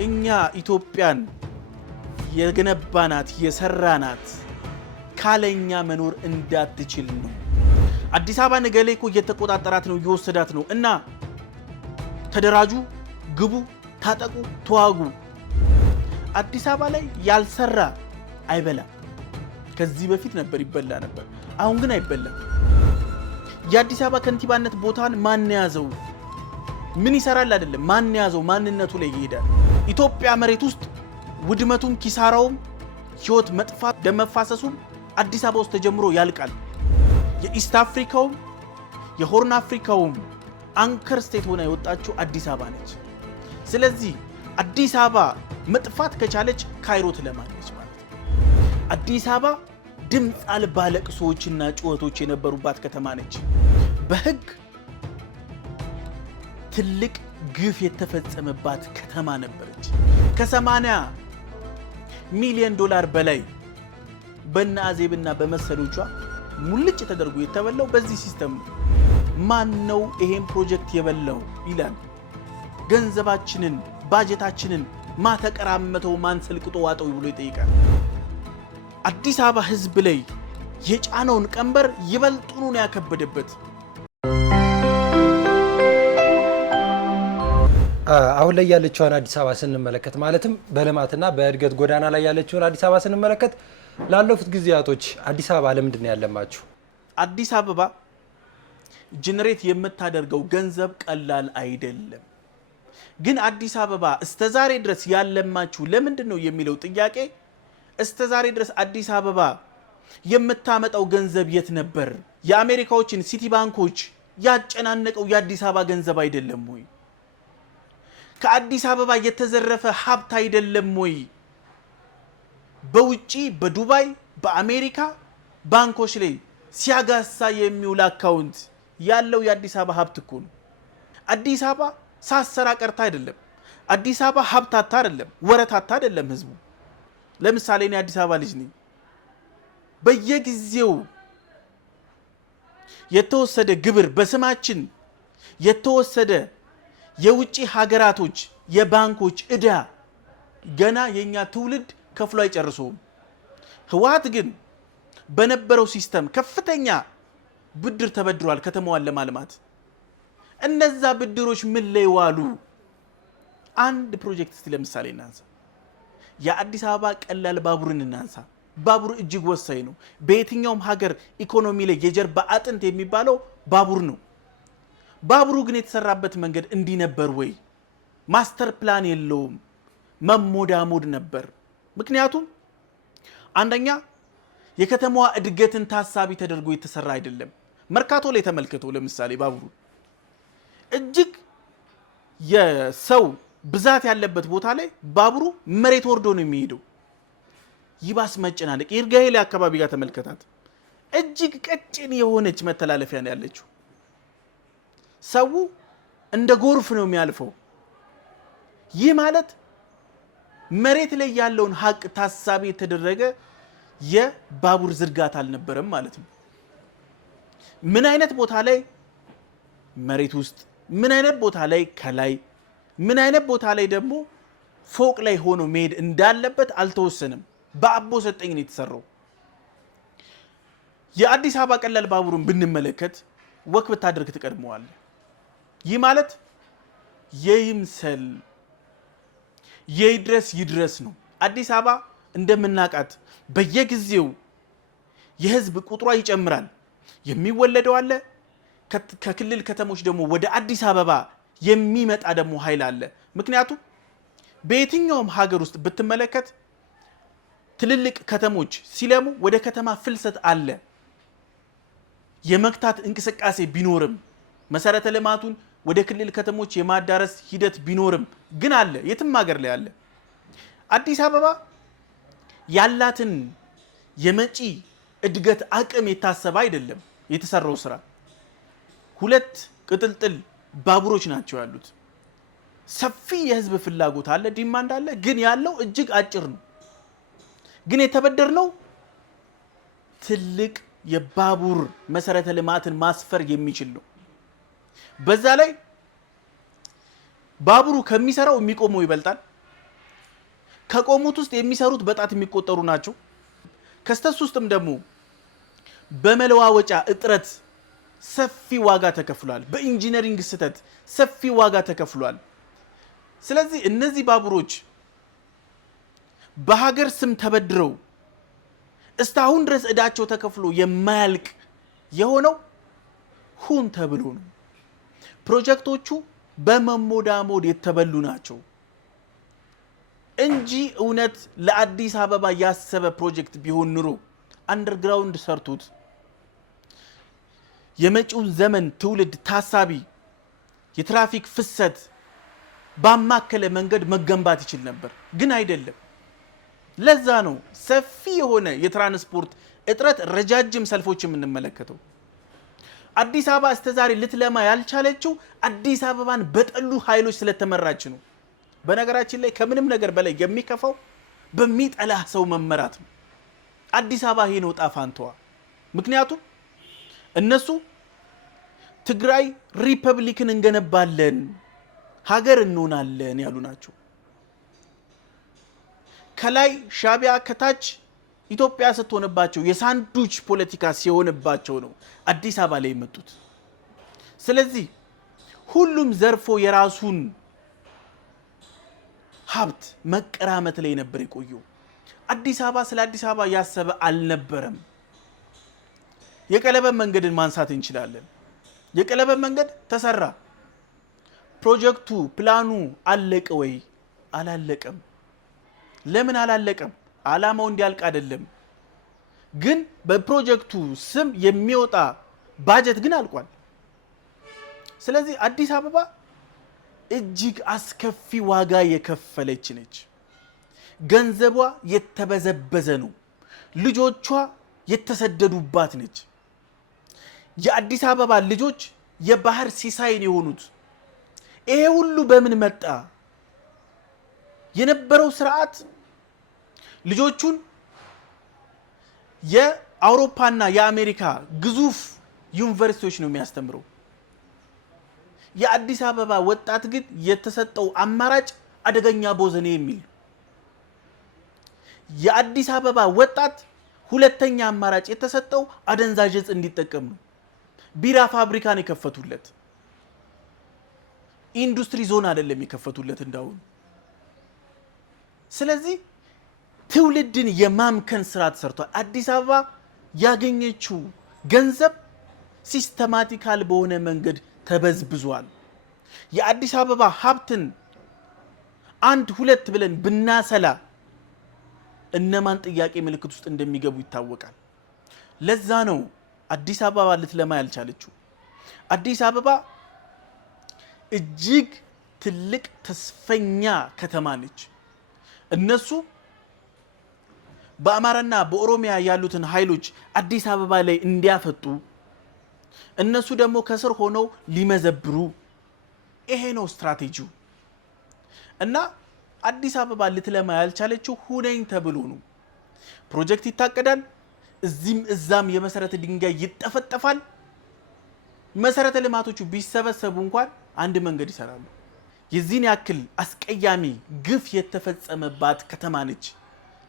እኛ ኢትዮጵያን የገነባናት የሰራናት ካለኛ መኖር እንዳትችል ነው። አዲስ አበባ ነገሌ እኮ እየተቆጣጠራት ነው እየወሰዳት ነው። እና ተደራጁ፣ ግቡ፣ ታጠቁ፣ ተዋጉ። አዲስ አበባ ላይ ያልሰራ አይበላም። ከዚህ በፊት ነበር ይበላ ነበር፣ አሁን ግን አይበላም። የአዲስ አበባ ከንቲባነት ቦታን ማን ያዘው? ምን ይሰራል አይደለም፣ ማን ያዘው? ማንነቱ ላይ ይሄዳል። ኢትዮጵያ መሬት ውስጥ ውድመቱም ኪሳራውም ህይወት መጥፋት ደም መፋሰሱም አዲስ አበባ ውስጥ ተጀምሮ ያልቃል። የኢስት አፍሪካውም የሆርን አፍሪካውም አንከር ስቴት ሆና የወጣችው አዲስ አበባ ነች። ስለዚህ አዲስ አበባ መጥፋት ከቻለች ካይሮ ትለማለች ማለት ነው። አዲስ አበባ ድምፅ አልባ ለቅሶዎችና ጩኸቶች የነበሩባት ከተማ ነች። በህግ ትልቅ ግፍ የተፈጸመባት ከተማ ነበረች። ከ80 ሚሊዮን ዶላር በላይ በእነ አዜብና በመሰሎቿ ሙልጭ ተደርጎ የተበላው በዚህ ሲስተም ነው። ማን ነው ይሄን ፕሮጀክት የበላው ይላል። ገንዘባችንን ባጀታችንን ማተቀራመተው ማን ሰልቅጦ ዋጠው ብሎ ይጠይቃል። አዲስ አበባ ህዝብ ላይ የጫነውን ቀንበር ይበልጡኑ ነው ያከበደበት። አሁን ላይ ያለችውን አዲስ አበባ ስንመለከት ማለትም በልማትና በእድገት ጎዳና ላይ ያለችውን አዲስ አበባ ስንመለከት ላለፉት ጊዜያቶች አዲስ አበባ ለምንድን ነው ያለማችሁ? አዲስ አበባ ጀነሬት የምታደርገው ገንዘብ ቀላል አይደለም። ግን አዲስ አበባ እስተዛሬ ድረስ ያለማችሁ ለምንድን ነው የሚለው ጥያቄ እስተዛሬ ድረስ አዲስ አበባ የምታመጣው ገንዘብ የት ነበር? የአሜሪካዎችን ሲቲ ባንኮች ያጨናነቀው የአዲስ አበባ ገንዘብ አይደለም ወይ? ከአዲስ አበባ የተዘረፈ ሀብት አይደለም ወይ? በውጪ በዱባይ በአሜሪካ ባንኮች ላይ ሲያጋሳ የሚውል አካውንት ያለው የአዲስ አበባ ሀብት እኮ ነው። አዲስ አበባ ሳሰራ ቀርታ አይደለም። አዲስ አበባ ሀብታታ አይደለም፣ ወረታታ አይደለም ህዝቡ። ለምሳሌ እኔ አዲስ አበባ ልጅ ነኝ። በየጊዜው የተወሰደ ግብር በስማችን የተወሰደ የውጪ ሀገራቶች የባንኮች እዳ ገና የኛ ትውልድ ከፍሎ አይጨርሰውም። ህወሓት ግን በነበረው ሲስተም ከፍተኛ ብድር ተበድሯል ከተማዋን ለማልማት። እነዛ ብድሮች ምን ላይ ዋሉ? አንድ ፕሮጀክት እስቲ ለምሳሌ እናንሳ። የአዲስ አበባ ቀላል ባቡርን እናንሳ። ባቡር እጅግ ወሳኝ ነው። በየትኛውም ሀገር ኢኮኖሚ ላይ የጀርባ አጥንት የሚባለው ባቡር ነው። ባቡሩ ግን የተሰራበት መንገድ እንዲህ ነበር ወይ? ማስተር ፕላን የለውም፣ መሞዳሞድ ነበር። ምክንያቱም አንደኛ የከተማዋ እድገትን ታሳቢ ተደርጎ የተሰራ አይደለም። መርካቶ ላይ ተመልከተው ለምሳሌ ባቡሩ እጅግ የሰው ብዛት ያለበት ቦታ ላይ ባቡሩ መሬት ወርዶ ነው የሚሄደው። ይባስ መጨናነቅ። ይርጋኤል አካባቢ ጋር ተመልከታት። እጅግ ቀጭን የሆነች መተላለፊያ ነው ያለችው። ሰው እንደ ጎርፍ ነው የሚያልፈው። ይህ ማለት መሬት ላይ ያለውን ሀቅ ታሳቢ የተደረገ የባቡር ዝርጋታ አልነበረም ማለት ነው። ምን አይነት ቦታ ላይ መሬት ውስጥ፣ ምን አይነት ቦታ ላይ ከላይ፣ ምን አይነት ቦታ ላይ ደግሞ ፎቅ ላይ ሆኖ መሄድ እንዳለበት አልተወሰነም። በአቦ ሰጠኝ ነው የተሰራው። የአዲስ አበባ ቀላል ባቡሩን ብንመለከት ወክ ብታደርግ ትቀድመዋለህ። ይህ ማለት የይምሰል የይድረስ ይድረስ ነው። አዲስ አበባ እንደምናቃት በየጊዜው የህዝብ ቁጥሯ ይጨምራል። የሚወለደው አለ። ከክልል ከተሞች ደግሞ ወደ አዲስ አበባ የሚመጣ ደግሞ ኃይል አለ። ምክንያቱም በየትኛውም ሀገር ውስጥ ብትመለከት ትልልቅ ከተሞች ሲለሙ ወደ ከተማ ፍልሰት አለ። የመክታት እንቅስቃሴ ቢኖርም መሰረተ ልማቱን ወደ ክልል ከተሞች የማዳረስ ሂደት ቢኖርም ግን አለ። የትም ሀገር ላይ አለ። አዲስ አበባ ያላትን የመጪ እድገት አቅም የታሰበ አይደለም የተሰራው ስራ። 2 ቅጥልጥል ባቡሮች ናቸው ያሉት። ሰፊ የህዝብ ፍላጎት አለ፣ ዲማንድ አለ። ግን ያለው እጅግ አጭር ነው። ግን የተበደርነው ትልቅ የባቡር መሰረተ ልማትን ማስፈር የሚችል ነው። በዛ ላይ ባቡሩ ከሚሰራው የሚቆመው ይበልጣል። ከቆሙት ውስጥ የሚሰሩት በጣት የሚቆጠሩ ናቸው። ከስተስ ውስጥም ደግሞ በመለዋወጫ እጥረት ሰፊ ዋጋ ተከፍሏል። በኢንጂነሪንግ ስህተት ሰፊ ዋጋ ተከፍሏል። ስለዚህ እነዚህ ባቡሮች በሀገር ስም ተበድረው እስካሁን ድረስ እዳቸው ተከፍሎ የማያልቅ የሆነው ሁን ተብሎ ነው። ፕሮጀክቶቹ በመሞዳሞድ የተበሉ ናቸው እንጂ እውነት ለአዲስ አበባ ያሰበ ፕሮጀክት ቢሆን ኑሮ አንደርግራውንድ ሰርቶት የመጪውን ዘመን ትውልድ ታሳቢ የትራፊክ ፍሰት ባማከለ መንገድ መገንባት ይችል ነበር፣ ግን አይደለም። ለዛ ነው ሰፊ የሆነ የትራንስፖርት እጥረት፣ ረጃጅም ሰልፎች የምንመለከተው። አዲስ አበባ እስተዛሬ ልትለማ ያልቻለችው አዲስ አበባን በጠሉ ኃይሎች ስለተመራች ነው። በነገራችን ላይ ከምንም ነገር በላይ የሚከፋው በሚጠላ ሰው መመራት ነው። አዲስ አበባ ይሄ ነው ጣፋንተዋ። ምክንያቱም እነሱ ትግራይ ሪፐብሊክን እንገነባለን ሀገር እንሆናለን ያሉ ናቸው። ከላይ ሻቢያ ከታች ኢትዮጵያ ስትሆንባቸው የሳንዱች ፖለቲካ ሲሆንባቸው ነው አዲስ አበባ ላይ የመጡት። ስለዚህ ሁሉም ዘርፎ የራሱን ሀብት መቀራመት ላይ ነበር የቆየው። አዲስ አበባ ስለ አዲስ አበባ ያሰበ አልነበረም። የቀለበት መንገድን ማንሳት እንችላለን። የቀለበት መንገድ ተሰራ። ፕሮጀክቱ ፕላኑ አለቀ ወይ? አላለቀም። ለምን አላለቀም? አላማው እንዲያልቅ አይደለም፣ ግን በፕሮጀክቱ ስም የሚወጣ ባጀት ግን አልቋል። ስለዚህ አዲስ አበባ እጅግ አስከፊ ዋጋ የከፈለች ነች። ገንዘቧ የተበዘበዘ ነው። ልጆቿ የተሰደዱባት ነች። የአዲስ አበባ ልጆች የባህር ሲሳይን የሆኑት ይሄ ሁሉ በምን መጣ? የነበረው ስርዓት ልጆቹን የአውሮፓና የአሜሪካ ግዙፍ ዩኒቨርሲቲዎች ነው የሚያስተምረው። የአዲስ አበባ ወጣት ግን የተሰጠው አማራጭ አደገኛ ቦዘኔ የሚል። የአዲስ አበባ ወጣት ሁለተኛ አማራጭ የተሰጠው አደንዛዥ ዕፅ እንዲጠቀም ነው። ቢራ ፋብሪካን የከፈቱለት ኢንዱስትሪ ዞን አይደለም የከፈቱለት እንዳሁን። ስለዚህ ትውልድን የማምከን ስራ ተሰርቷል። አዲስ አበባ ያገኘችው ገንዘብ ሲስተማቲካል በሆነ መንገድ ተበዝብዟል። የአዲስ አበባ ሀብትን አንድ ሁለት ብለን ብናሰላ እነማን ጥያቄ ምልክት ውስጥ እንደሚገቡ ይታወቃል። ለዛ ነው አዲስ አበባ ልትለማ ያልቻለችው። አዲስ አበባ እጅግ ትልቅ ተስፈኛ ከተማ ነች። እነሱ በአማራና በኦሮሚያ ያሉትን ኃይሎች አዲስ አበባ ላይ እንዲያፈጡ፣ እነሱ ደግሞ ከስር ሆነው ሊመዘብሩ፣ ይሄ ነው ስትራቴጂው። እና አዲስ አበባ ልትለማ ያልቻለችው ሁነኝ ተብሎ ነው። ፕሮጀክት ይታቀዳል፣ እዚህም እዛም የመሰረተ ድንጋይ ይጠፈጠፋል። መሰረተ ልማቶቹ ቢሰበሰቡ እንኳን አንድ መንገድ ይሰራሉ። የዚህን ያክል አስቀያሚ ግፍ የተፈጸመባት ከተማ ነች።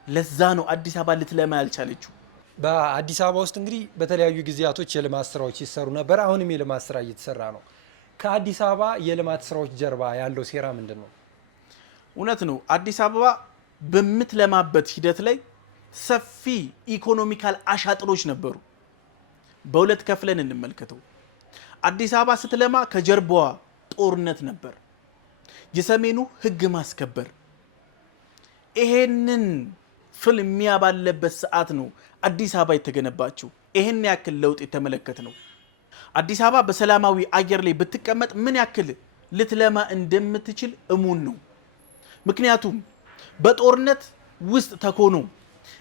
ለዛ ነው አዲስ አበባ ልትለማ ያልቻለችው። በአዲስ አበባ ውስጥ እንግዲህ በተለያዩ ጊዜያቶች የልማት ስራዎች ይሰሩ ነበር። አሁንም የልማት ስራ እየተሰራ ነው። ከአዲስ አበባ የልማት ስራዎች ጀርባ ያለው ሴራ ምንድን ነው? እውነት ነው። አዲስ አበባ በምትለማበት ሂደት ላይ ሰፊ ኢኮኖሚካል አሻጥሮች ነበሩ። በሁለት ከፍለን እንመልከተው። አዲስ አበባ ስትለማ ከጀርባዋ ጦርነት ነበር፣ የሰሜኑ ህግ ማስከበር። ይሄንን ፍልሚያ ባለበት ሰዓት ነው አዲስ አበባ የተገነባችው። ይሄን ያክል ለውጥ የተመለከት ነው። አዲስ አበባ በሰላማዊ አየር ላይ ብትቀመጥ ምን ያክል ልትለማ እንደምትችል እሙን ነው። ምክንያቱም በጦርነት ውስጥ ተኮኖ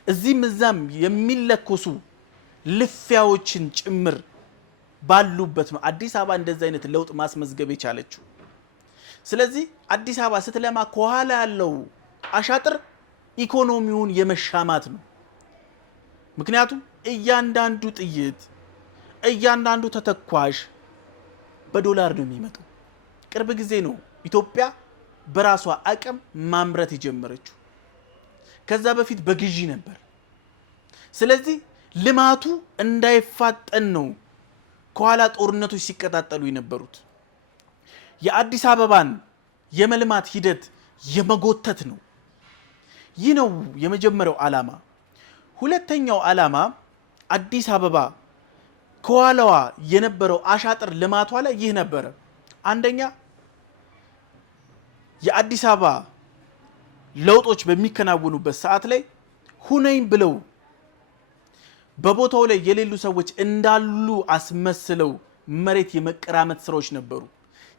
እዚህም እዛም የሚለኮሱ ልፊያዎችን ጭምር ባሉበት ነው አዲስ አበባ እንደዚህ አይነት ለውጥ ማስመዝገብ የቻለችው። ስለዚህ አዲስ አበባ ስትለማ ከኋላ ያለው አሻጥር ኢኮኖሚውን የመሻማት ነው። ምክንያቱም እያንዳንዱ ጥይት፣ እያንዳንዱ ተተኳሽ በዶላር ነው የሚመጣው። ቅርብ ጊዜ ነው ኢትዮጵያ በራሷ አቅም ማምረት የጀመረችው። ከዛ በፊት በግዢ ነበር። ስለዚህ ልማቱ እንዳይፋጠን ነው ከኋላ ጦርነቶች ሲቀጣጠሉ የነበሩት። የአዲስ አበባን የመልማት ሂደት የመጎተት ነው። ይህ ነው የመጀመሪያው ዓላማ። ሁለተኛው ዓላማ አዲስ አበባ ከኋላዋ የነበረው አሻጥር ልማቷ ላይ ይህ ነበረ። አንደኛ የአዲስ አበባ ለውጦች በሚከናወኑበት ሰዓት ላይ ሁነኝ ብለው በቦታው ላይ የሌሉ ሰዎች እንዳሉ አስመስለው መሬት የመቀራመት ስራዎች ነበሩ።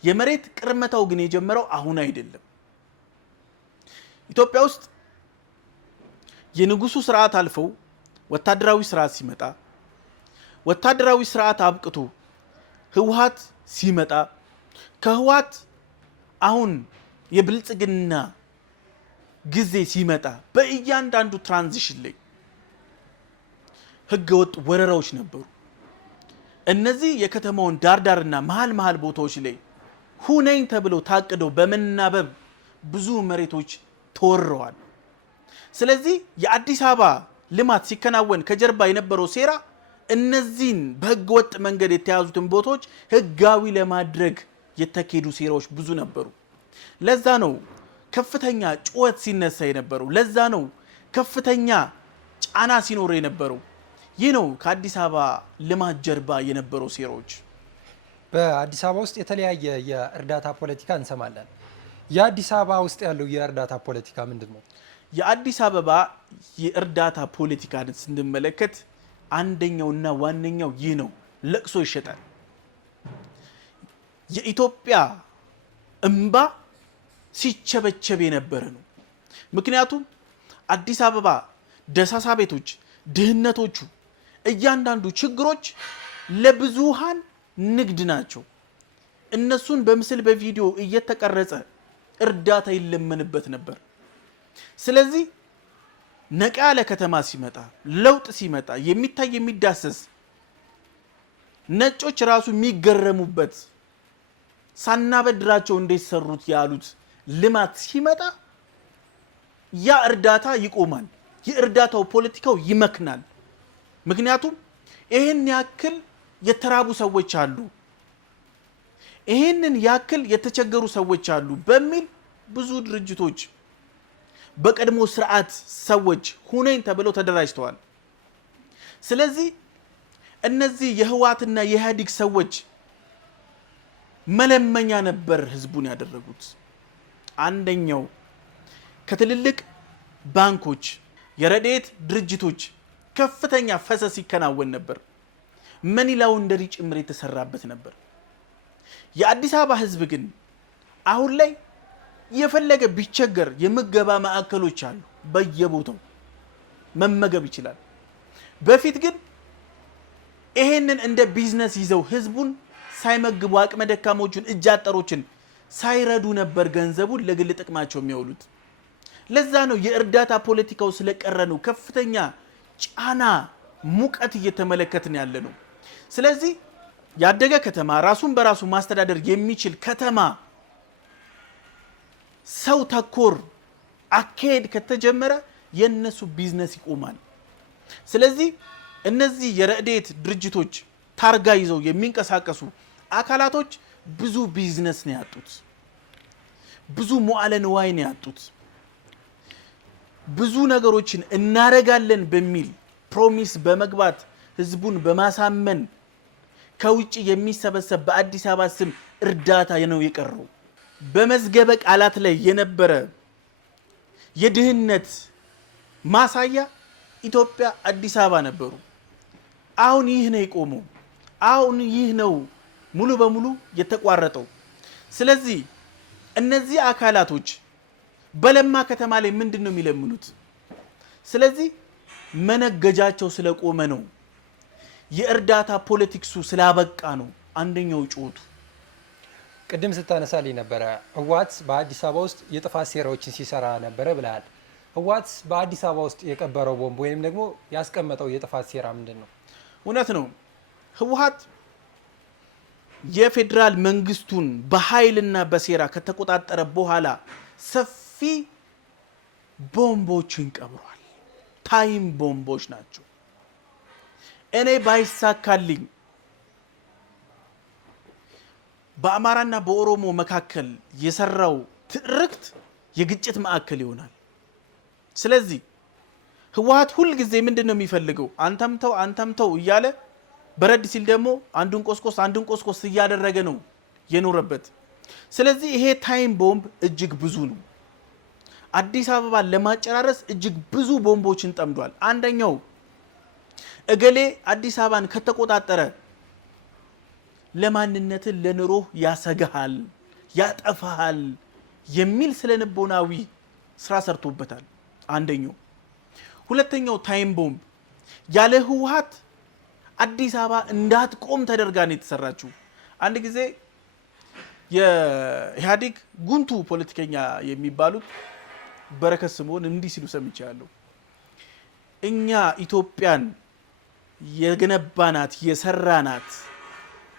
የመሬት ቅርመታው ግን የጀመረው አሁን አይደለም። ኢትዮጵያ ውስጥ የንጉሱ ስርዓት አልፈው ወታደራዊ ስርዓት ሲመጣ፣ ወታደራዊ ስርዓት አብቅቶ ህወሓት ሲመጣ፣ ከህወሓት አሁን የብልጽግና ጊዜ ሲመጣ በእያንዳንዱ ትራንዚሽን ላይ ህገወጥ ወረራዎች ነበሩ። እነዚህ የከተማውን ዳርዳርና መሃል ቦታዎች ላይ ሁነኝ ተብለው ታቅደው በመናበብ ብዙ መሬቶች ተወረዋል። ስለዚህ የአዲስ አበባ ልማት ሲከናወን ከጀርባ የነበረው ሴራ እነዚህን በህገወጥ መንገድ የተያዙትን ቦታዎች ህጋዊ ለማድረግ የተካሄዱ ሴራዎች ብዙ ነበሩ። ለዛ ነው ከፍተኛ ጩኸት ሲነሳ የነበረው። ለዛ ነው ከፍተኛ ጫና ሲኖር የነበረው። ይህ ነው ከአዲስ አበባ ልማት ጀርባ የነበረው ሴራዎች። በአዲስ አበባ ውስጥ የተለያየ የእርዳታ ፖለቲካ እንሰማለን። የአዲስ አበባ ውስጥ ያለው የእርዳታ ፖለቲካ ምንድን ነው? የአዲስ አበባ የእርዳታ ፖለቲካን ስንመለከት አንደኛውና ዋነኛው ይህ ነው። ለቅሶ ይሸጣል። የኢትዮጵያ እንባ ሲቸበቸብ የነበረ ነው። ምክንያቱም አዲስ አበባ ደሳሳ ቤቶች፣ ድህነቶቹ፣ እያንዳንዱ ችግሮች ለብዙሃን ንግድ ናቸው። እነሱን በምስል በቪዲዮ እየተቀረጸ እርዳታ ይለመንበት ነበር። ስለዚህ ነቃ ያለ ከተማ ሲመጣ፣ ለውጥ ሲመጣ፣ የሚታይ የሚዳሰስ ነጮች ራሱ የሚገረሙበት ሳናበድራቸው እንዴት ሰሩት ያሉት ልማት ሲመጣ ያ እርዳታ ይቆማል። የእርዳታው ፖለቲካው ይመክናል። ምክንያቱም ይህን ያክል የተራቡ ሰዎች አሉ፣ ይህንን ያክል የተቸገሩ ሰዎች አሉ በሚል ብዙ ድርጅቶች በቀድሞ ስርዓት ሰዎች ሁነኝ ተብለው ተደራጅተዋል። ስለዚህ እነዚህ የህወሓትና የኢህአዴግ ሰዎች መለመኛ ነበር ህዝቡን ያደረጉት። አንደኛው ከትልልቅ ባንኮች፣ የረድኤት ድርጅቶች ከፍተኛ ፈሰስ ይከናወን ነበር። መኒ ላውንደሪ ጭምር የተሰራበት ነበር። የአዲስ አበባ ህዝብ ግን አሁን ላይ የፈለገ ቢቸገር የምገባ ማዕከሎች አሉ፣ በየቦታው መመገብ ይችላል። በፊት ግን ይሄንን እንደ ቢዝነስ ይዘው ህዝቡን ሳይመግቡ አቅመ ደካሞችን እጅ አጠሮችን ሳይረዱ ነበር ገንዘቡን ለግል ጥቅማቸው የሚያውሉት። ለዛ ነው የእርዳታ ፖለቲካው ስለቀረ ነው ከፍተኛ ጫና ሙቀት እየተመለከትን ያለ ነው። ስለዚህ ያደገ ከተማ ራሱን በራሱ ማስተዳደር የሚችል ከተማ ሰው ተኮር አካሄድ ከተጀመረ የነሱ ቢዝነስ ይቆማል። ስለዚህ እነዚህ የረድኤት ድርጅቶች ታርጋ ይዘው የሚንቀሳቀሱ አካላቶች ብዙ ቢዝነስ ነው ያጡት፣ ብዙ መዋዕለ ንዋይ ነው ያጡት። ብዙ ነገሮችን እናረጋለን በሚል ፕሮሚስ በመግባት ህዝቡን በማሳመን ከውጭ የሚሰበሰብ በአዲስ አበባ ስም እርዳታ ነው የቀረው። በመዝገበ ቃላት ላይ የነበረ የድህነት ማሳያ ኢትዮጵያ፣ አዲስ አበባ ነበሩ። አሁን ይህ ነው የቆመው። አሁን ይህ ነው ሙሉ በሙሉ የተቋረጠው። ስለዚህ እነዚህ አካላቶች በለማ ከተማ ላይ ምንድን ነው የሚለምኑት? ስለዚህ መነገጃቸው ስለቆመ ነው። የእርዳታ ፖለቲክሱ ስላበቃ ነው። አንደኛው ጩኸቱ ቅድም ስታነሳልኝ ነበረ ህወሓት በአዲስ አበባ ውስጥ የጥፋት ሴራዎችን ሲሰራ ነበረ ብለሃል። ህወሓት በአዲስ አበባ ውስጥ የቀበረው ቦምብ ወይም ደግሞ ያስቀመጠው የጥፋት ሴራ ምንድን ነው? እውነት ነው። ህወሓት የፌዴራል መንግስቱን በኃይልና በሴራ ከተቆጣጠረ በኋላ ሰፊ ቦምቦችን ቀብሯል። ታይም ቦምቦች ናቸው። እኔ ባይሳካልኝ በአማራና በኦሮሞ መካከል የሰራው ትርክት የግጭት ማዕከል ይሆናል። ስለዚህ ህወሓት ሁል ጊዜ ምንድነው የሚፈልገው? አንተምተው እያለ በረድ ሲል ደግሞ አንዱን ቆስቆስ እያደረገ ነው የኖረበት። ስለዚህ ይሄ ታይም ቦምብ እጅግ ብዙ ነው። አዲስ አበባን ለማጨራረስ እጅግ ብዙ ቦምቦችን ጠምዷል። አንደኛው እገሌ አዲስ አበባን ከተቆጣጠረ ለማንነትን ለኑሮህ ያሰጋሃል፣ ያጠፋሃል የሚል ስለንቦናዊ ስራ ሰርቶበታል። አንደኛው። ሁለተኛው ታይም ቦምብ ያለ ህወሓት አዲስ አበባ እንዳትቆም ተደርጋ ነው የተሰራችው። አንድ ጊዜ የኢህአዴግ ጉንቱ ፖለቲከኛ የሚባሉት በረከት ስምኦን እንዲህ ሲሉ ሰምቻለሁ። እኛ ኢትዮጵያን የገነባናት የሰራናት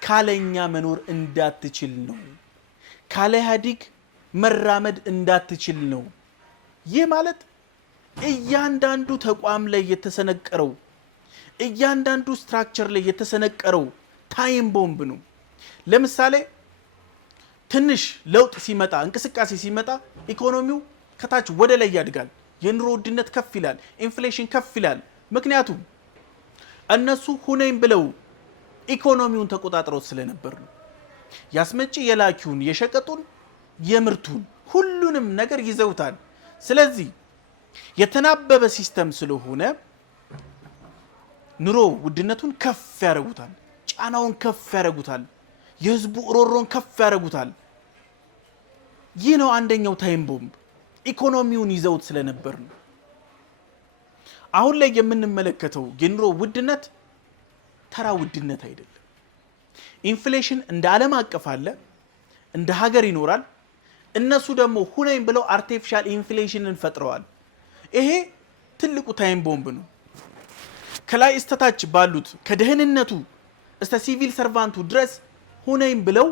ካለኛ መኖር እንዳትችል ነው፣ ካለ ኢህአዴግ መራመድ እንዳትችል ነው። ይህ ማለት እያንዳንዱ ተቋም ላይ የተሰነቀረው እያንዳንዱ ስትራክቸር ላይ የተሰነቀረው ታይም ቦምብ ነው። ለምሳሌ ትንሽ ለውጥ ሲመጣ እንቅስቃሴ ሲመጣ ኢኮኖሚው ከታች ወደ ላይ ያድጋል። የኑሮ ውድነት ከፍ ይላል፣ ኢንፍሌሽን ከፍ ይላል። ምክንያቱም እነሱ ሁነኝ ብለው ኢኮኖሚውን ተቆጣጥረው ስለነበር ነው። ያስመጪ የላኪውን የሸቀጡን የምርቱን ሁሉንም ነገር ይዘውታል። ስለዚህ የተናበበ ሲስተም ስለሆነ ኑሮ ውድነቱን ከፍ ያደርጉታል፣ ጫናውን ከፍ ያደርጉታል፣ የህዝቡ ሮሮን ከፍ ያደርጉታል። ይህ ነው አንደኛው ታይም ቦምብ። ኢኮኖሚውን ይዘውት ስለነበር ነው። አሁን ላይ የምንመለከተው የኑሮ ውድነት ተራ ውድነት አይደለም። ኢንፍሌሽን እንደ ዓለም አቀፍ አለ፣ እንደ ሀገር ይኖራል። እነሱ ደግሞ ሁነኝ ብለው አርቲፊሻል ኢንፍሌሽንን ፈጥረዋል። ይሄ ትልቁ ታይም ቦምብ ነው። ከላይ እስተታች ባሉት ከደህንነቱ እስተ ሲቪል ሰርቫንቱ ድረስ ሁነኝ ብለው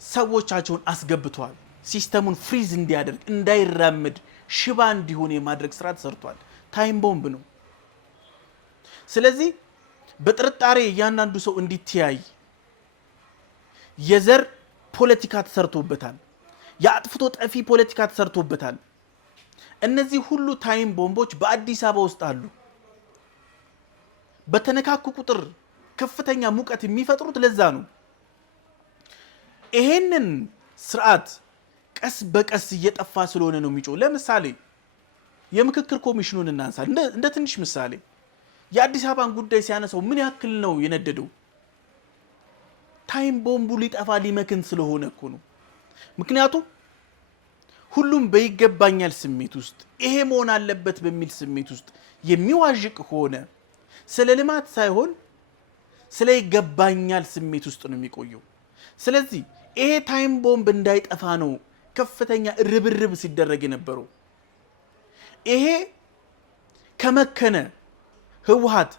ሰዎቻቸውን አስገብተዋል። ሲስተሙን ፍሪዝ እንዲያደርግ እንዳይራመድ ሽባ እንዲሆን የማድረግ ስራ ተሰርቷል። ታይም ቦምብ ነው። ስለዚህ በጥርጣሬ እያንዳንዱ ሰው እንዲተያይ የዘር ፖለቲካ ተሰርቶበታል። የአጥፍቶ ጠፊ ፖለቲካ ተሰርቶበታል። እነዚህ ሁሉ ታይም ቦምቦች በአዲስ አበባ ውስጥ አሉ። በተነካኩ ቁጥር ከፍተኛ ሙቀት የሚፈጥሩት ለዛ ነው። ይሄንን ስርዓት ቀስ በቀስ እየጠፋ ስለሆነ ነው የሚጮህ። ለምሳሌ የምክክር ኮሚሽኑን እናንሳ እንደ ትንሽ ምሳሌ። የአዲስ አበባን ጉዳይ ሲያነሳው ምን ያክል ነው የነደደው? ታይም ቦምቡ ሊጠፋ ሊመክን ስለሆነ እኮ ነው። ምክንያቱም ሁሉም በይገባኛል ስሜት ውስጥ ይሄ መሆን አለበት በሚል ስሜት ውስጥ የሚዋዥቅ ሆነ ስለ ልማት ሳይሆን ስለ ይገባኛል ስሜት ውስጥ ነው የሚቆየው። ስለዚህ ይሄ ታይም ቦምብ እንዳይጠፋ ነው ከፍተኛ ርብርብ ሲደረግ የነበረው። ይሄ ከመከነ ህወሓት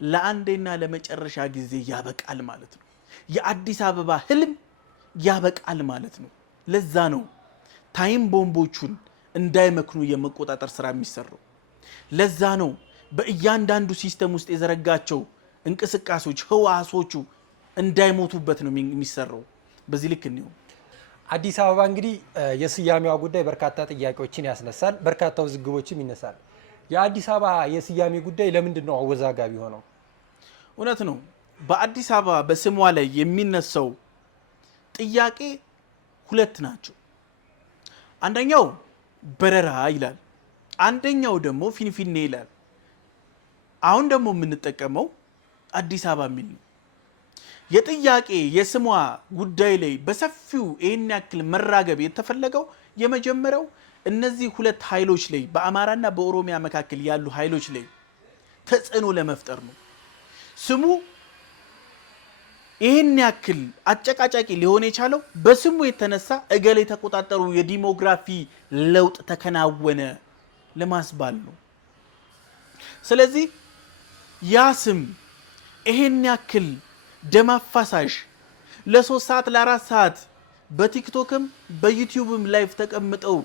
ለአንዴና ለመጨረሻ ጊዜ ያበቃል ማለት ነው። የአዲስ አበባ ህልም ያበቃል ማለት ነው። ለዛ ነው ታይም ቦምቦቹን እንዳይመክኑ የመቆጣጠር ስራ የሚሰራው። ለዛ ነው በእያንዳንዱ ሲስተም ውስጥ የዘረጋቸው እንቅስቃሴዎች ህዋሶቹ እንዳይሞቱበት ነው የሚሰራው። በዚህ ልክ ነው። አዲስ አበባ እንግዲህ የስያሜዋ ጉዳይ በርካታ ጥያቄዎችን ያስነሳል፣ በርካታ ውዝግቦችም ይነሳል። የአዲስ አበባ የስያሜ ጉዳይ ለምንድን ነው አወዛጋቢ ሆነው? እውነት ነው። በአዲስ አበባ በስሟ ላይ የሚነሳው ጥያቄ ሁለት ናቸው። አንደኛው በረራ ይላል፣ አንደኛው ደግሞ ፊንፊኔ ይላል። አሁን ደግሞ የምንጠቀመው አዲስ አበባ የሚል ነው። የጥያቄ የስሟ ጉዳይ ላይ በሰፊው ይህን ያክል መራገብ የተፈለገው የመጀመሪያው እነዚህ ሁለት ኃይሎች ላይ በአማራና በኦሮሚያ መካከል ያሉ ኃይሎች ላይ ተጽዕኖ ለመፍጠር ነው። ስሙ ይህን ያክል አጨቃጫቂ ሊሆን የቻለው በስሙ የተነሳ እገሌ የተቆጣጠሩ የዲሞግራፊ ለውጥ ተከናወነ ለማስባል ነው። ስለዚህ ያ ስም ይህን ያክል ደም አፋሳሽ ለ3 ሰዓት ለ4 ሰዓት በቲክቶክም በዩቲዩብም ላይቭ ተቀምጠው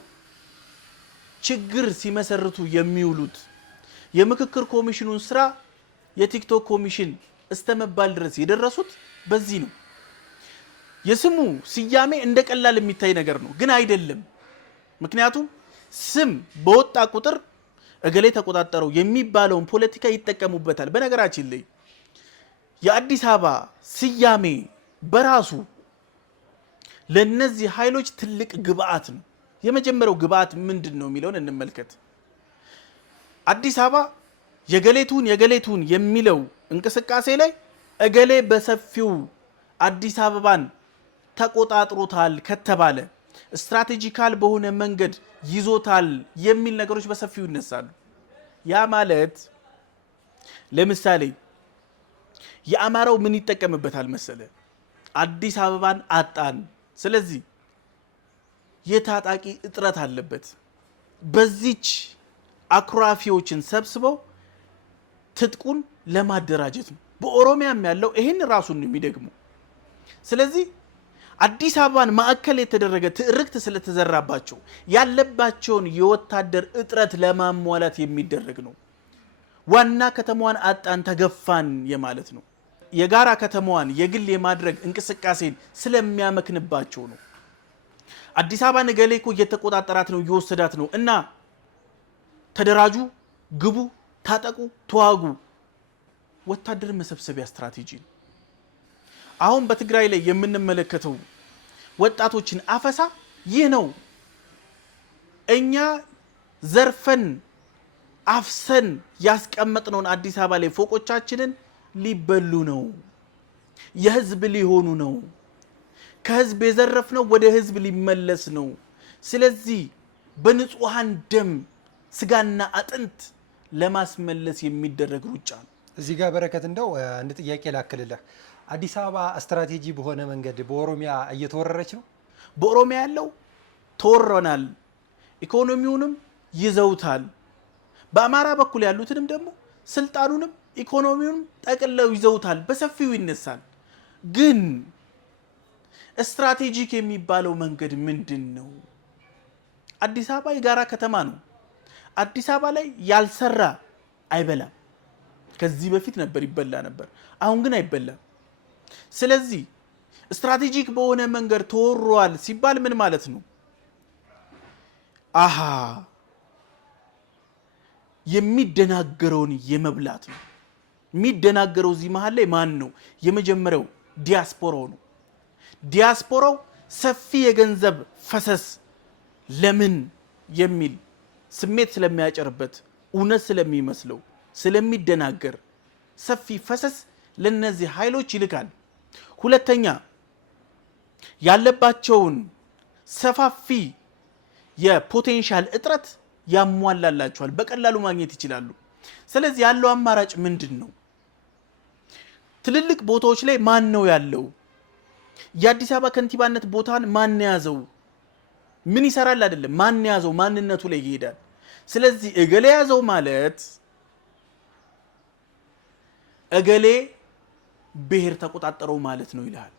ችግር ሲመሰርቱ የሚውሉት የምክክር ኮሚሽኑን ስራ የቲክቶክ ኮሚሽን እስተመባል ድረስ የደረሱት በዚህ ነው። የስሙ ስያሜ እንደ ቀላል የሚታይ ነገር ነው፣ ግን አይደለም። ምክንያቱም ስም በወጣ ቁጥር እገሌ ተቆጣጠረው የሚባለውን ፖለቲካ ይጠቀሙበታል። በነገራችን ላይ የአዲስ አበባ ስያሜ በራሱ ለነዚህ ኃይሎች ትልቅ ግብአት ነው። የመጀመሪያው ግብአት ምንድን ነው የሚለውን እንመልከት። አዲስ አበባ የገሌቱን የሚለው እንቅስቃሴ ላይ እገሌ በሰፊው አዲስ አበባን ተቆጣጥሮታል ከተባለ ስትራቴጂካል በሆነ መንገድ ይዞታል የሚል ነገሮች በሰፊው ይነሳሉ። ያ ማለት ለምሳሌ የአማራው ምን ይጠቀምበታል መሰለ? አዲስ አበባን አጣን፣ ስለዚህ የታጣቂ እጥረት አለበት፣ በዚች አኩራፊዎችን ሰብስበው ትጥቁን ለማደራጀት ነው። በኦሮሚያም ያለው ይህን ራሱን የሚደግሙ። ስለዚህ አዲስ አበባን ማዕከል የተደረገ ትርክት ስለተዘራባቸው ያለባቸውን የወታደር እጥረት ለማሟላት የሚደረግ ነው። ዋና ከተማዋን አጣን ተገፋን የማለት ነው። የጋራ ከተማዋን የግል የማድረግ እንቅስቃሴን ስለሚያመክንባቸው ነው። አዲስ አበባ ነገሌ እኮ እየተቆጣጠራት ነው፣ እየወሰዳት ነው እና ተደራጁ፣ ግቡ፣ ታጠቁ፣ ተዋጉ። ወታደር መሰብሰቢያ ስትራቴጂ ነው። አሁን በትግራይ ላይ የምንመለከተው ወጣቶችን አፈሳ ይህ ነው። እኛ ዘርፈን አፍሰን ያስቀመጥነውን አዲስ አበባ ላይ ፎቆቻችንን ሊበሉ ነው፣ የህዝብ ሊሆኑ ነው። ከህዝብ የዘረፍነው ወደ ህዝብ ሊመለስ ነው። ስለዚህ በንጹሃን ደም ስጋና አጥንት ለማስመለስ የሚደረግ ሩጫ ነው። እዚህ ጋር በረከት እንደው አንድ ጥያቄ ላክልልህ። አዲስ አበባ ስትራቴጂ በሆነ መንገድ በኦሮሚያ እየተወረረች ነው። በኦሮሚያ ያለው ተወረናል፣ ኢኮኖሚውንም ይዘውታል። በአማራ በኩል ያሉትንም ደግሞ ስልጣኑንም ኢኮኖሚውንም ጠቅለው ይዘውታል። በሰፊው ይነሳል። ግን ስትራቴጂክ የሚባለው መንገድ ምንድን ነው? አዲስ አበባ የጋራ ከተማ ነው። አዲስ አበባ ላይ ያልሰራ አይበላም። ከዚህ በፊት ነበር ይበላ ነበር፣ አሁን ግን አይበላም። ስለዚህ ስትራቴጂክ በሆነ መንገድ ተወሯል ሲባል ምን ማለት ነው? አሃ የሚደናገረውን የመብላት ነው። የሚደናገረው እዚህ መሀል ላይ ማን ነው? የመጀመሪያው ዲያስፖራው ነው። ዲያስፖራው ሰፊ የገንዘብ ፈሰስ ለምን የሚል ስሜት ስለሚያጨርበት እውነት ስለሚመስለው ስለሚደናገር ሰፊ ፈሰስ ለነዚህ ኃይሎች ይልካል። ሁለተኛ ያለባቸውን ሰፋፊ የፖቴንሻል እጥረት ያሟላላቸዋል፣ በቀላሉ ማግኘት ይችላሉ። ስለዚህ ያለው አማራጭ ምንድን ነው? ትልልቅ ቦታዎች ላይ ማን ነው ያለው? የአዲስ አበባ ከንቲባነት ቦታን ማን ያዘው? ምን ይሰራል አይደለም፣ ማን ያዘው? ማንነቱ ላይ ይሄዳል። ስለዚህ እገሌ ያዘው ማለት እገሌ ብሔር ተቆጣጠረው ማለት ነው ይላል።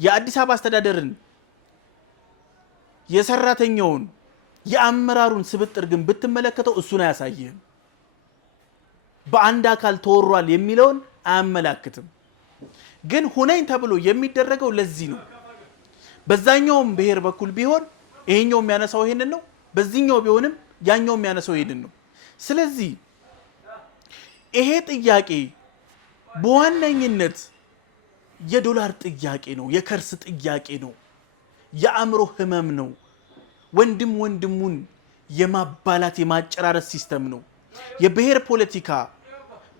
የአዲስ አበባ አስተዳደርን የሰራተኛውን የአመራሩን ስብጥር ግን ብትመለከተው እሱን አያሳይህም። በአንድ አካል ተወሯል የሚለውን አያመላክትም። ግን ሁነኝ ተብሎ የሚደረገው ለዚህ ነው። በዛኛውም ብሔር በኩል ቢሆን ይሄኛው የሚያነሳው ይሄንን ነው፣ በዚህኛው ቢሆንም ያኛው የሚያነሳው ይሄንን ነው። ስለዚህ ይሄ ጥያቄ በዋነኝነት የዶላር ጥያቄ ነው፣ የከርስ ጥያቄ ነው፣ የአእምሮ ህመም ነው። ወንድም ወንድሙን የማባላት የማጨራረስ ሲስተም ነው። የብሔር ፖለቲካ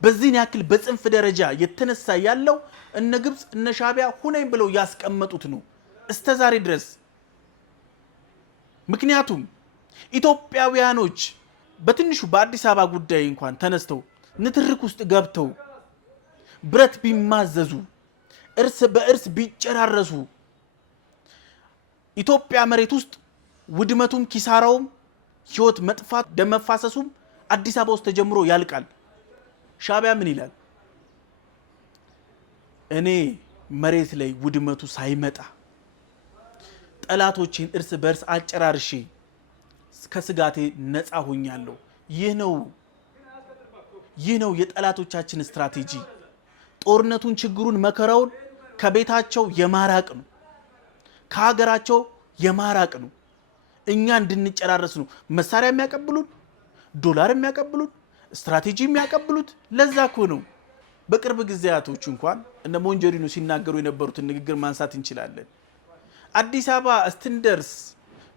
በዚህን ያክል በጽንፍ ደረጃ የተነሳ ያለው እነ ግብፅ እነ ሻቢያ ሁነኝ ብለው ያስቀመጡት ነው እስከዛሬ ድረስ። ምክንያቱም ኢትዮጵያውያኖች በትንሹ በአዲስ አበባ ጉዳይ እንኳን ተነስተው ንትርክ ውስጥ ገብተው ብረት ቢማዘዙ እርስ በእርስ ቢጨራረሱ ኢትዮጵያ መሬት ውስጥ ውድመቱም ኪሳራውም ህይወት መጥፋት ደም መፋሰሱም አዲስ አበባ ውስጥ ተጀምሮ ያልቃል። ሻቢያ ምን ይላል? እኔ መሬት ላይ ውድመቱ ሳይመጣ ጠላቶችን እርስ በእርስ አጨራርሼ ከስጋቴ ነፃ ሆኛለሁ። ይህ ነው የጠላቶቻችን ስትራቴጂ። ጦርነቱን፣ ችግሩን፣ መከራውን ከቤታቸው የማራቅ ነው፣ ከሀገራቸው የማራቅ ነው። እኛ እንድንጨራረስ ነው መሳሪያ የሚያቀብሉን፣ ዶላር የሚያቀብሉን፣ ስትራቴጂ የሚያቀብሉት። ለዛ እኮ ነው። በቅርብ ጊዜያቶች እንኳን እነ ሞንጀሪኖ ሲናገሩ የነበሩትን ንግግር ማንሳት እንችላለን። አዲስ አበባ ስትንደርስ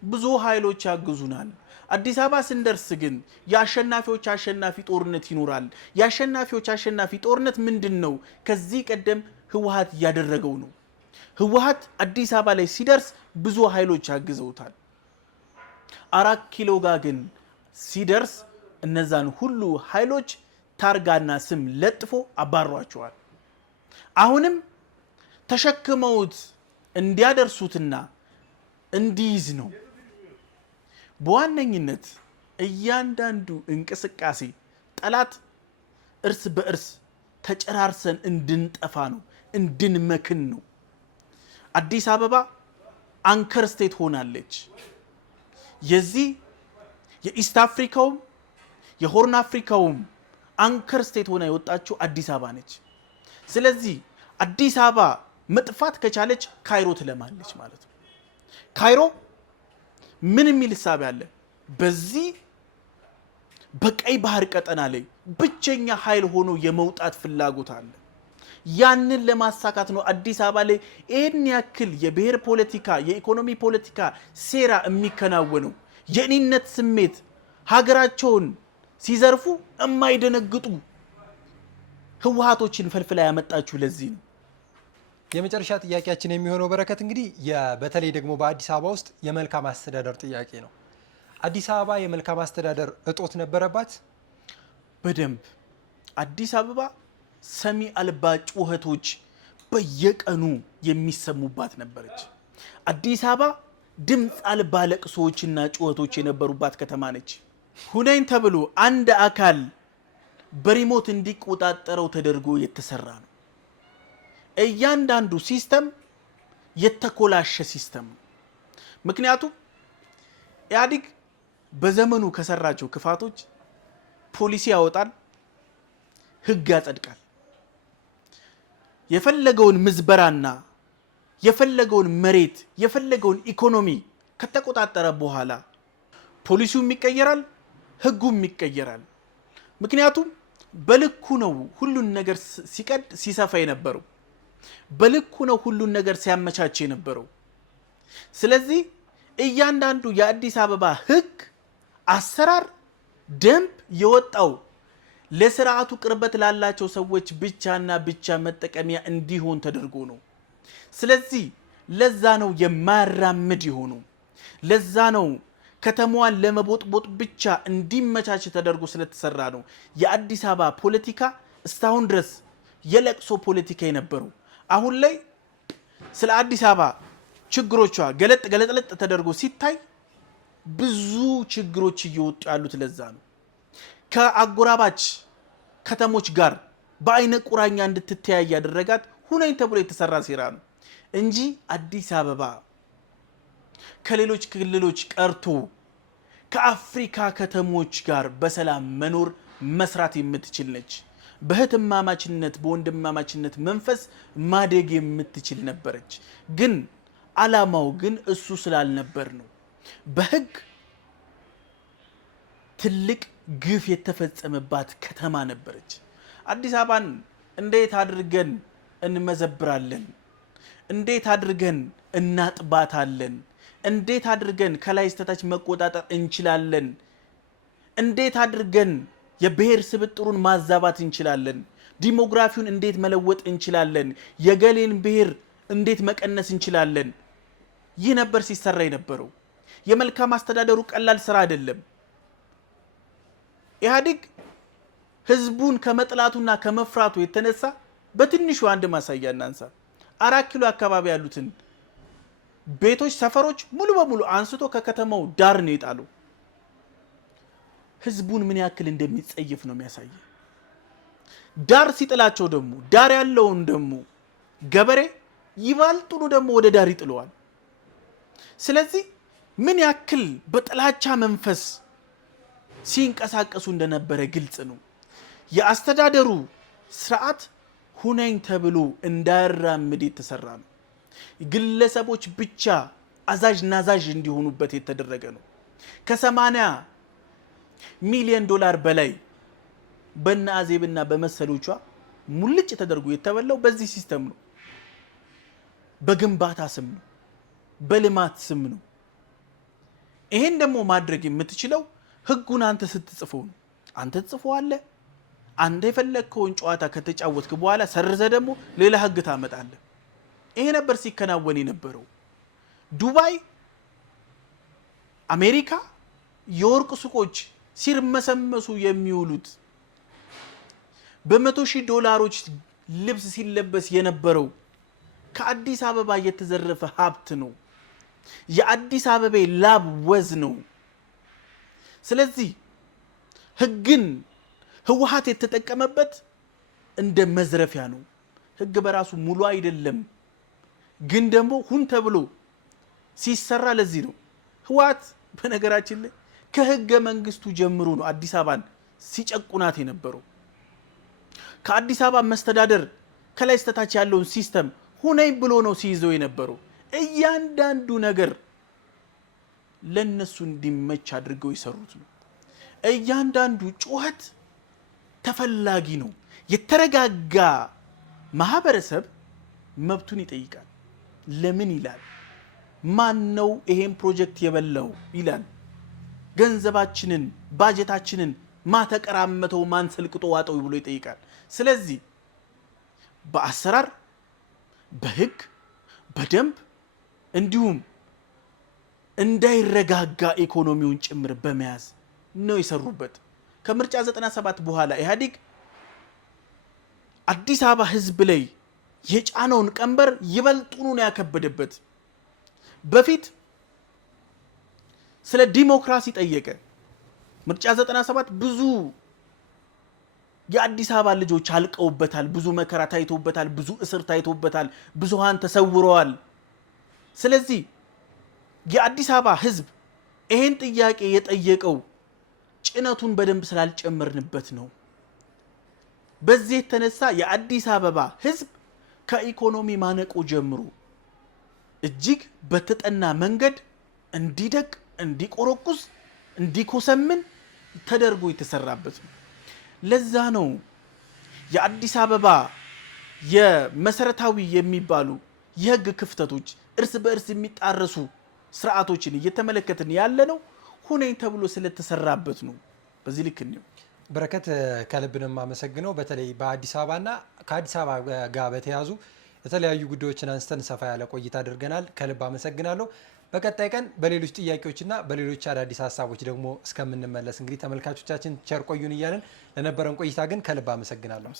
ብዙ ኃይሎች ያግዙናል። አዲስ አበባ ስንደርስ ግን የአሸናፊዎች አሸናፊ ጦርነት ይኖራል። የአሸናፊዎች አሸናፊ ጦርነት ምንድን ነው? ከዚህ ቀደም ህወሓት እያደረገው ነው። ህወሓት አዲስ አበባ ላይ ሲደርስ ብዙ ኃይሎች ያግዘውታል። 4 ኪሎ ጋር ግን ሲደርስ እነዛን ሁሉ ኃይሎች ታርጋና ስም ለጥፎ አባሯቸዋል። አሁንም ተሸክመውት እንዲያደርሱትና እንዲይዝ ነው። በዋነኝነት እያንዳንዱ እንቅስቃሴ ጠላት እርስ በእርስ ተጨራርሰን እንድንጠፋ ነው፣ እንድንመክን ነው። አዲስ አበባ አንከር ስቴት ሆናለች። የዚህ የኢስት አፍሪካውም የሆርን አፍሪካውም አንከር ስቴት ሆና የወጣችው አዲስ አበባ ነች። ስለዚህ አዲስ አበባ መጥፋት ከቻለች ካይሮ ትለማለች ማለት ነው። ካይሮ ምን የሚል ሐሳብ ያለ በዚህ በቀይ ባህር ቀጠና ላይ ብቸኛ ኃይል ሆኖ የመውጣት ፍላጎት አለ። ያንን ለማሳካት ነው አዲስ አበባ ላይ ይህን ያክል የብሔር ፖለቲካ፣ የኢኮኖሚ ፖለቲካ ሴራ የሚከናወነው። የእኔነት ስሜት ሀገራቸውን ሲዘርፉ የማይደነግጡ ህወሓቶችን ፈልፍላ ያመጣችሁ ለዚህ ነው። የመጨረሻ ጥያቄያችን የሚሆነው በረከት እንግዲህ በተለይ ደግሞ በአዲስ አበባ ውስጥ የመልካም አስተዳደር ጥያቄ ነው። አዲስ አበባ የመልካም አስተዳደር እጦት ነበረባት? በደንብ። አዲስ አበባ ሰሚ አልባ ጩኸቶች በየቀኑ የሚሰሙባት ነበረች። አዲስ አበባ ድምፅ አልባ ለቅሶዎችና ጩኸቶች የነበሩባት ከተማ ነች። ሁነኝ ተብሎ አንድ አካል በሪሞት እንዲቆጣጠረው ተደርጎ የተሰራ ነው። እያንዳንዱ ሲስተም የተኮላሸ ሲስተም ነው። ምክንያቱም ኢህአዴግ በዘመኑ ከሰራቸው ክፋቶች ፖሊሲ ያወጣል፣ ህግ ያጸድቃል። የፈለገውን ምዝበራና የፈለገውን መሬት የፈለገውን ኢኮኖሚ ከተቆጣጠረ በኋላ ፖሊሲውም ይቀየራል፣ ህጉም ይቀየራል። ምክንያቱም በልኩ ነው ሁሉን ነገር ሲቀድ ሲሰፋ የነበረው፣ በልኩ ነው ሁሉን ነገር ሲያመቻች የነበረው። ስለዚህ እያንዳንዱ የአዲስ አበባ ህግ፣ አሰራር፣ ደንብ የወጣው ለስርዓቱ ቅርበት ላላቸው ሰዎች ብቻና ብቻ መጠቀሚያ እንዲሆን ተደርጎ ነው። ስለዚህ ለዛ ነው የማያራምድ የሆነው። ለዛ ነው ከተማዋን ለመቦጥቦጥ ብቻ እንዲመቻች ተደርጎ ስለተሰራ ነው የአዲስ አበባ ፖለቲካ እስካሁን ድረስ የለቅሶ ፖለቲካ የነበረው። አሁን ላይ ስለ አዲስ አበባ ችግሮቿ ገለጥለጥ ተደርጎ ሲታይ ብዙ ችግሮች እየወጡ ያሉት ለዛ ነው። ከአጎራባች ከተሞች ጋር በአይነ ቁራኛ እንድትተያይ ያደረጋት ሁነኝ ተብሎ የተሰራ ሴራ ነው እንጂ አዲስ አበባ ከሌሎች ክልሎች ቀርቶ ከአፍሪካ ከተሞች ጋር በሰላም መኖር መስራት የምትችል ነች። በህትማማችነት በወንድማማችነት መንፈስ ማደግ የምትችል ነበረች። ግን አላማው ግን እሱ ስላልነበር ነው በህግ ትልቅ ግፍ የተፈጸመባት ከተማ ነበረች። አዲስ አበባን እንዴት አድርገን እንመዘብራለን? እንዴት አድርገን እናጥባታለን? እንዴት አድርገን ከላይ እስከታች መቆጣጠር እንችላለን? እንዴት አድርገን የብሔር ስብጥሩን ማዛባት እንችላለን? ዲሞግራፊውን እንዴት መለወጥ እንችላለን? የገሌን ብሔር እንዴት መቀነስ እንችላለን? ይህ ነበር ሲሰራ የነበረው። የመልካም አስተዳደሩ ቀላል ስራ አይደለም። ኢህአዴግ ህዝቡን ከመጥላቱና ከመፍራቱ የተነሳ በትንሹ አንድ ማሳያ እናንሳ። 4 ኪሎ አካባቢ ያሉትን ቤቶች፣ ሰፈሮች ሙሉ በሙሉ አንስቶ ከከተማው ዳር ነው የጣለው። ህዝቡን ምን ያክል እንደሚጸየፍ ነው የሚያሳየው። ዳር ሲጥላቸው ደግሞ ዳር ያለውን ደግሞ ገበሬ ይባልጡኑ ደግሞ ወደ ዳር ይጥለዋል። ስለዚህ ምን ያክል በጥላቻ መንፈስ ሲንቀሳቀሱ እንደነበረ ግልጽ ነው። የአስተዳደሩ ስርዓት ሁነኝ ተብሎ እንዳያራምድ የተሰራ ነው። ግለሰቦች ብቻ አዛዥ ናዛዥ እንዲሆኑበት የተደረገ ነው። ከ80 ሚሊዮን ዶላር በላይ በእነ አዜብና በመሰሎቿ ሙልጭ ተደርጎ የተበላው በዚህ ሲስተም ነው። በግንባታ ስም ነው፣ በልማት ስም ነው። ይሄን ደግሞ ማድረግ የምትችለው ህጉን አንተ ስትጽፈው ነው። አንተ ትጽፈዋለህ። አንተ የፈለግከውን ጨዋታ ከተጫወትክ በኋላ ሰርዘ ደግሞ ሌላ ህግ ታመጣለህ። ይሄ ነበር ሲከናወን የነበረው። ዱባይ፣ አሜሪካ የወርቅ ሱቆች ሲርመሰመሱ የሚውሉት በ100,000 ዶላሮች ልብስ ሲለበስ የነበረው ከአዲስ አበባ የተዘረፈ ሀብት ነው። የአዲስ አበባ ላብ ወዝ ነው። ስለዚህ ህግን ህወሓት የተጠቀመበት እንደ መዝረፊያ ነው። ህግ በራሱ ሙሉ አይደለም፣ ግን ደግሞ ሁን ተብሎ ሲሰራ ለዚህ ነው። ህወሓት በነገራችን ላይ ከህገ መንግስቱ ጀምሮ ነው አዲስ አበባን ሲጨቁናት የነበረው። ከአዲስ አበባ መስተዳደር ከላይ እስከታች ያለውን ሲስተም ሁነኝ ብሎ ነው ሲይዘው የነበረው። እያንዳንዱ ነገር ለነሱ እንዲመች አድርገው ይሰሩት ነው። እያንዳንዱ ጩኸት ተፈላጊ ነው። የተረጋጋ ማህበረሰብ መብቱን ይጠይቃል። ለምን ይላል? ማን ነው ይሄን ፕሮጀክት የበላው ይላል። ገንዘባችንን ባጀታችንን ማተቀራመተው ማን ሰልቅጦ ዋጠው ብሎ ይጠይቃል። ስለዚህ በአሰራር በህግ በደንብ እንዲሁም እንዳይረጋጋ ኢኮኖሚውን ጭምር በመያዝ ነው የሰሩበት። ከምርጫ 97 በኋላ ኢህአዴግ አዲስ አበባ ህዝብ ላይ የጫነውን ቀንበር ይበልጡኑ ነው ያከበደበት። በፊት ስለ ዲሞክራሲ ጠየቀ። ምርጫ 97 ብዙ የአዲስ አበባ ልጆች አልቀውበታል፣ ብዙ መከራ ታይቶበታል፣ ብዙ እስር ታይቶበታል፣ ብዙሃን ተሰውረዋል። ስለዚህ የአዲስ አበባ ህዝብ ይሄን ጥያቄ የጠየቀው ጭነቱን በደንብ ስላልጨመርንበት ነው። በዚህ የተነሳ የአዲስ አበባ ህዝብ ከኢኮኖሚ ማነቆ ጀምሮ እጅግ በተጠና መንገድ እንዲደቅ፣ እንዲቆረቁስ፣ እንዲኮሰምን ተደርጎ የተሰራበት ነው። ለዛ ነው የአዲስ አበባ የመሰረታዊ የሚባሉ የህግ ክፍተቶች፣ እርስ በእርስ የሚጣረሱ ስርዓቶችን እየተመለከትን ያለ ነው ሁነኝ ተብሎ ስለተሰራበት ነው። በዚህ ልክ ነው። በረከት ከልብንም አመሰግነው። በተለይ በአዲስ አበባና ከአዲስ አበባ ጋር በተያዙ የተለያዩ ጉዳዮችን አንስተን ሰፋ ያለ ቆይታ አድርገናል። ከልብ አመሰግናለሁ። በቀጣይ ቀን በሌሎች ጥያቄዎችና በሌሎች አዳዲስ ሀሳቦች ደግሞ እስከምንመለስ እንግዲህ ተመልካቾቻችን ቸር ቆዩን እያለን ለነበረን ቆይታ ግን ከልብ አመሰግናለሁ።